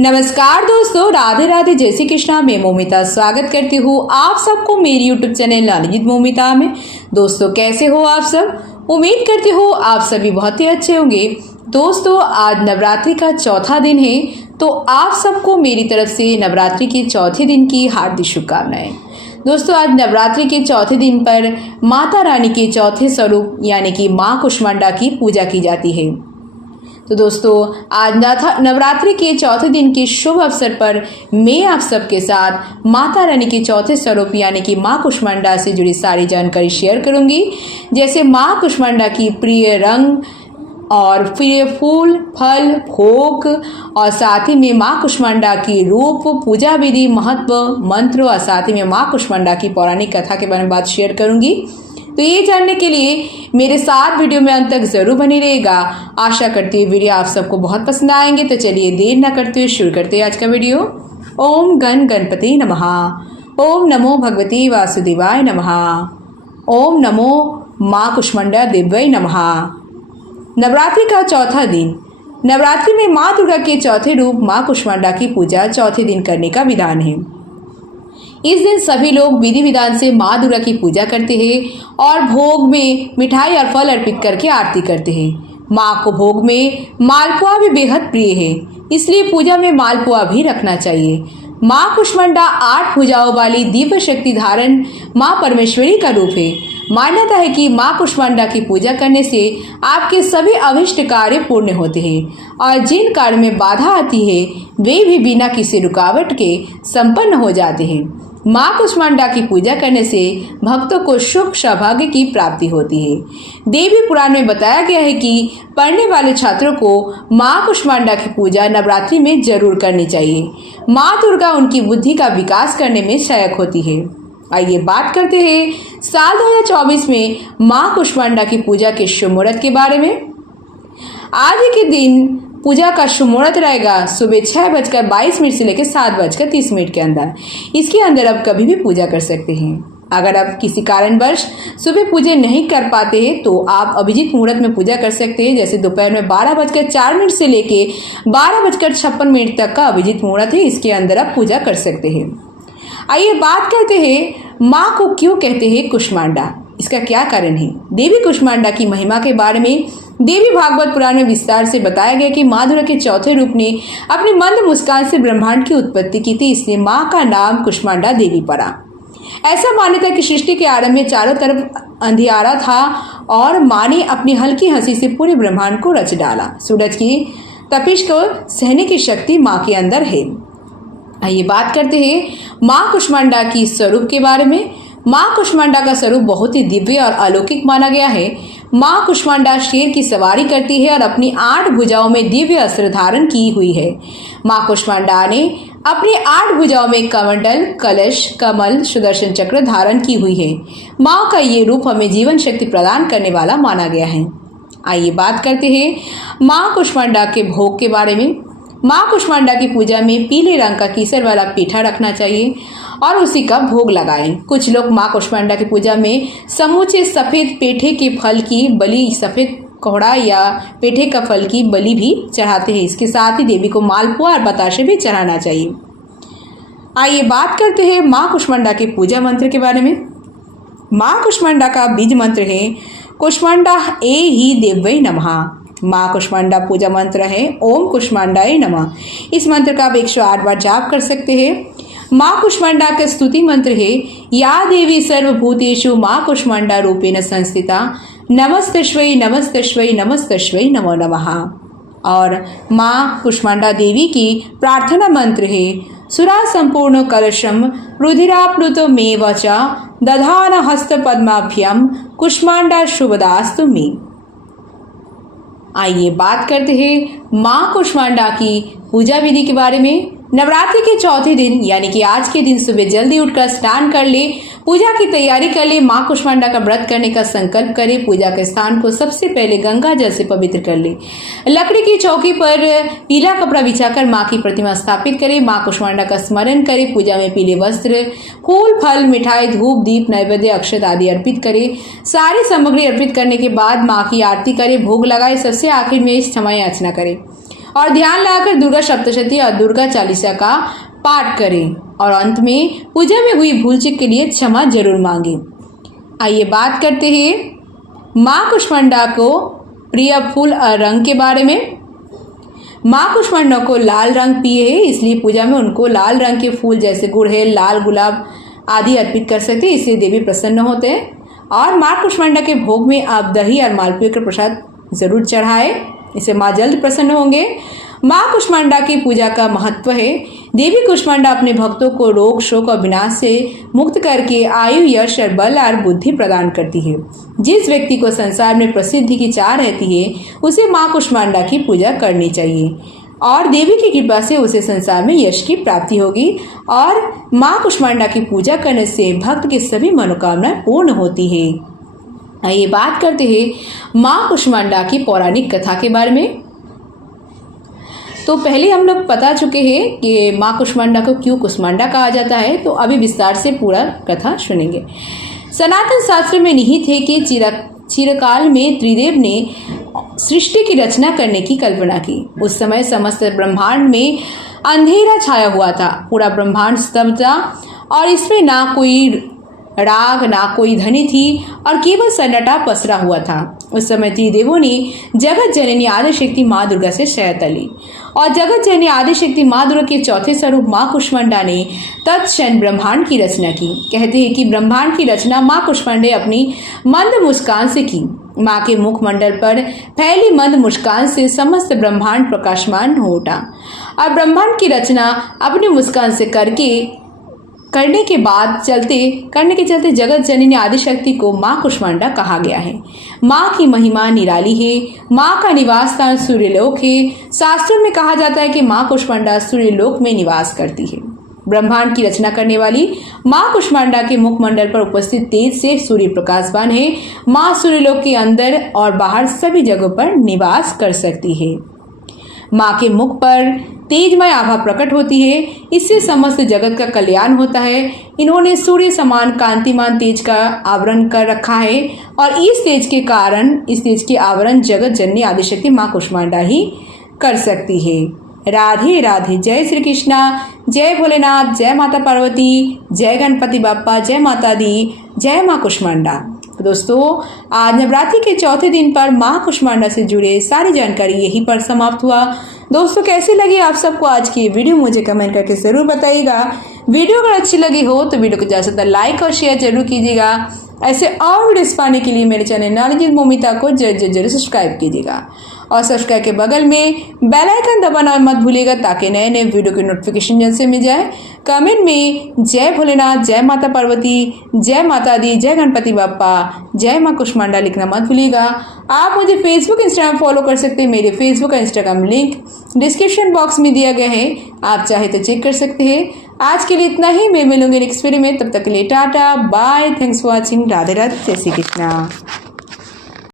नमस्कार दोस्तों, राधे राधे, जय श्री कृष्णा। मैं मोमिता स्वागत करती हूँ आप सबको मेरी यूट्यूब चैनल लालजीत मोमिता में। दोस्तों कैसे हो आप सब? उम्मीद करती हूँ आप सभी बहुत ही अच्छे होंगे। दोस्तों आज नवरात्रि का चौथा दिन है, तो आप सबको मेरी तरफ से नवरात्रि के चौथे दिन की हार्दिक शुभकामनाएं। दोस्तों आज नवरात्रि के चौथे दिन पर माता रानी के चौथे स्वरूप यानी कि माँ कुष्मांडा की पूजा की जाती है। तो दोस्तों आज नवरात्रि के चौथे दिन के शुभ अवसर पर मैं आप सबके साथ माता रानी के चौथे स्वरूप यानी कि माँ कुष्मांडा से जुड़ी सारी जानकारी शेयर करूंगी। जैसे माँ कुष्मांडा की प्रिय रंग और प्रिय फूल, फल, भोग और साथ ही में माँ कुष्मांडा की रूप, पूजा विधि, महत्व, मंत्र और साथ ही में माँ कुष्मांडा की पौराणिक कथा के बारे में बात शेयर करूंगी। तो ये जानने के लिए मेरे साथ वीडियो में अंत तक जरूर बने रहेगा। आशा करती हूँ वीडियो आप सबको बहुत पसंद आएंगे। तो चलिए देर न करते हुए शुरू करते हैं आज का वीडियो। ओम गण गणपति नमः। ओम नमो भगवती वासुदेवाय नमः। ओम नमो माँ कुष्मांडा देव्यै नमः। नवरात्रि का चौथा दिन। नवरात्रि में माँ दुर्गा के चौथे रूप माँ कुष्मांडा की पूजा चौथे दिन करने का विधान है। इस दिन सभी लोग विधि विधान से माँ दुर्गा की पूजा करते हैं और भोग में मिठाई और फल अर्पित करके आरती करते हैं। माँ को भोग में मालपुआ भी बेहद प्रिय है, इसलिए पूजा में मालपुआ भी रखना चाहिए। माँ कुष्मांडा 8 भुजाओं वाली दिव्य शक्ति धारण माँ परमेश्वरी का रूप है। मान्यता है कि माँ कुष्मांडा की पूजा करने से आपके सभी अभिष्ट कार्य पूर्ण होते हैं और जिन कार्य में बाधा आती है वे भी बिना किसी रुकावट के संपन्न हो जाते हैं। माँ कुष्मांडा की पूजा करने से भक्तों को सुख सौभाग्य की प्राप्ति होती है। देवी पुराण में बताया गया है कि पढ़ने वाले छात्रों को माँ कुष्मांडा की पूजा नवरात्रि में जरूर करनी चाहिए। माँ दुर्गा उनकी बुद्धि का विकास करने में सहायक होती है। आइए बात करते हैं साल 2024 में माँ कुष्मांडा की पूजा के शुभ मुहूर्त के बारे में। आज के दिन पूजा का शुभ मुहूर्त रहेगा सुबह 6:22 से लेकर 7:30 के अंदर। इसके अंदर आप कभी भी पूजा कर सकते हैं। अगर आप किसी कारणवश सुबह पूजा नहीं कर पाते हैं तो आप अभिजीत मुहूर्त में पूजा कर सकते हैं। जैसे दोपहर में 12:04 से लेके 12:56 तक का अभिजीत मुहूर्त है, इसके अंदर आप पूजा कर सकते हैं। आइए बात करते हैं माँ को क्यों कहते हैं कुष्मांडा, इसका क्या कारण है। देवी कुष्मांडा की महिमा के बारे में देवी भागवत पुराण में विस्तार से बताया गया कि माँ दुर्गा के चौथे रूप ने अपनी मंद मुस्कान से ब्रह्मांड की उत्पत्ति की थी, इसलिए माँ का नाम कुष्मांडा देवी पड़ा। ऐसा मान्यता कि सृष्टि के आरंभ में चारों तरफ अंधियारा था और माँ ने अपनी हल्की हंसी से पूरे ब्रह्मांड को रच डाला। सूरज की तपिश को सहने की शक्ति माँ के अंदर है। आइए बात करते हैं माँ कुष्मांडा की स्वरूप के बारे में। माँ कुष्मांडा का स्वरूप बहुत ही दिव्य और अलौकिक माना गया है। माँ कुष्मांडा शेर की सवारी करती है और अपनी 8 भुजाओं में दिव्य अस्त्र धारण की हुई है। माँ कुष्मांडा ने अपनी 8 भुजाओं में कमंडल, कलश, कमल, सुदर्शन चक्र धारण की हुई है। माँ का ये रूप हमें जीवन शक्ति प्रदान करने वाला माना गया है। आइए बात करते हैं माँ कुष्मांडा के भोग के बारे में। माँ कुष्मांडा की पूजा में पीले रंग का केसर वाला पीठा रखना चाहिए और उसी का भोग लगाएं। कुछ लोग माँ कुष्मांडा की पूजा में समूचे सफेद पेठे के फल की बलि, सफेद कोहड़ा या पेठे का फल की बलि भी चढ़ाते हैं। इसके साथ ही देवी को मालपुआ और बताशे भी चढ़ाना चाहिए। आइए बात करते हैं माँ कुष्मांडा के पूजा मंत्र के बारे में। माँ कुष्मांडा का बीज मंत्र है कुष्मांडा ए ही देव्यै नमः। माँ कुष्मांडा पूजा मंत्र है ओम कुष्मांडाय नमः। इस मंत्र का आप 108 बार जाप कर सकते हैं। माँ कुष्मांडा का स्तुति मंत्र है या देवी सर्वभूतेषु माँ कुष्मांडा रूपेण संस्थिता नमस्तस्मै नमस्तस्मै नमस्तस्मै नमो नमः। और माँ कुष्मांडा देवी की प्रार्थना मंत्र है सुरा संपूर्ण कलशम रुधिराप्लुतो मे वचा दधान हस्त पद्माभ्यम कुष्मांडा शुभदास्तु मे। आइए बात करते हैं माँ कुष्मांडा की पूजा विधि के बारे में। नवरात्रि के चौथे दिन यानी कि आज के दिन सुबह जल्दी उठकर स्नान कर ले, पूजा की तैयारी कर ले, माँ कुष्मांडा का व्रत करने का संकल्प करे। पूजा के स्थान को सबसे पहले गंगा जल से पवित्र कर ले। लकड़ी की चौकी पर पीला कपड़ा बिछाकर माँ की प्रतिमा स्थापित करे। माँ कुष्मांडा का स्मरण करे। पूजा में पीले वस्त्र, फूल, फल, मिठाई, धूप, दीप, नैवेद्य, अक्षत आदि अर्पित करे। सारी सामग्री अर्पित करने के बाद माँ की आरती करे, भोग लगाए। सबसे आखिर में क्षमा याचना करे। और ध्यान लगाकर दुर्गा सप्तशती और दुर्गा चालीसा का पाठ करें और अंत में पूजा में हुई भूल चूक के लिए क्षमा जरूर मांगे। आइए बात करते हैं माँ कुष्मांडा को प्रिय फूल और रंग के बारे में। माँ कुष्मांडा को लाल रंग प्रिय है, इसलिए पूजा में उनको लाल रंग के फूल जैसे गुड़हल, लाल गुलाब आदि अर्पित कर सकते हैं, इससे देवी प्रसन्न होते हैं। और माँ कुष्मांडा के भोग में आप दही और मालपुए का प्रसाद जरूर चढ़ाएं, इससे माँ जल्द प्रसन्न होंगे। माँ कुष्मांडा की पूजा का महत्व है। देवी कुष्मांडा अपने भक्तों को रोग, शोक और विनाश से मुक्त करके आयु, यश और बल और बुद्धि प्रदान करती है। जिस व्यक्ति को संसार में प्रसिद्धि की चाह रहती है उसे माँ कुष्मांडा की पूजा करनी चाहिए और देवी की कृपा से उसे संसार में यश की प्राप्ति होगी। और माँ कुष्मांडा की पूजा करने से भक्त की सभी मनोकामनाएं पूर्ण होती है। आइए बात करते हैं माँ कुष्मांडा की पौराणिक कथा के बारे में। तो पहले हम लोग बता चुके हैं कि माँ कुष्मांडा को क्यों कुष्मांडा कहा जाता है, तो अभी विस्तार से पूरा कथा सुनेंगे। सनातन शास्त्र में निहित है कि चिरकाल में त्रिदेव ने सृष्टि की रचना करने की कल्पना की। उस समय समस्त ब्रह्मांड में अंधेरा छाया हुआ था, पूरा ब्रह्मांड स्तब्ध था और इसमें ना कोई राग, ना कोई ध्वनि थी और केवल सन्नाटा पसरा हुआ था। उस समय त्रिदेवों ने जगत जननी आदिशक्ति माँ दुर्गा से शरण ली और जगत जननी आदिशक्ति माँ दुर्गा के चौथे स्वरूप माँ कुष्मांडा ने तत्क्षण ब्रह्मांड की रचना की। कहते हैं कि ब्रह्मांड की रचना माँ कुष्मांडा अपनी मंद मुस्कान से की। माँ के मुखमंडल पर फैली मंद मुस्कान से समस्त ब्रह्मांड प्रकाशमान हो उठा और ब्रह्मांड की रचना अपनी मुस्कान से करने के चलते जगत जननी आदिशक्ति को माँ कुष्मांडा कहा गया है। माँ की महिमा निराली है। माँ का निवास स्थान सूर्यलोक है। शास्त्रों में कहा जाता है कि माँ कुष्मांडा सूर्यलोक में निवास करती है। ब्रह्मांड की रचना करने वाली माँ कुष्मांडा के मुखमंडल पर उपस्थित तेज से सूर्य प्रकाशवान है। माँ सूर्यलोक के अंदर और बाहर सभी जगहों पर निवास कर सकती है। माँ के मुख पर तेजमय आभा प्रकट होती है, इससे समस्त जगत का कल्याण होता है। इन्होंने सूर्य समान कांतिमान तेज का आवरण कर रखा है और इस तेज के आवरण जगत जननी आदिशक्ति माँ कुष्मांडा ही कर सकती है। राधे राधे। जय श्री कृष्णा, जय भोलेनाथ, जय माता पार्वती, जय गणपति बाप्पा, जय माता दी, जय माँ कुष्मांडा। दोस्तों, आज नवरात्रि के चौथे दिन पर माँ कुष्मांडा से जुड़े सारी जानकारी यहीं पर समाप्त हुआ। दोस्तों, कैसी लगी आप सबको आज की वीडियो मुझे कमेंट करके ज़रूर बताइएगा। वीडियो अगर अच्छी लगी हो तो वीडियो को ज़्यादा से ज़्यादा लाइक और शेयर जरूर कीजिएगा। ऐसे और वीडियोस पाने के लिए मेरे चैनल नॉलेज विद मोमिता को जरूर सब्सक्राइब कीजिएगा और सब्सक्राइब के बगल में बेल आइकन दबाना मत भूलिएगा ताकि नए नए वीडियो की नोटिफिकेशन जल्द से मिल जाए। कमेंट में जय भोलेनाथ, जय माता पार्वती, जय माता दी, जय गणपति बाप्पा, जय माँ कुष्मांडा लिखना मत भूलिएगा। आप मुझे फेसबुक, इंस्टाग्राम फॉलो कर सकते हैं। मेरे फेसबुक और इंस्टाग्राम लिंक डिस्क्रिप्शन बॉक्स में दिया गया है, आप चाहे तो चेक कर सकते हैं। आज के लिए इतना ही, मैं मिलूंगी नेक्स्ट वीडियो में। तब तक के लिए tata bye, thanks for watching. Radhe Radhe, जय श्री कृष्णा।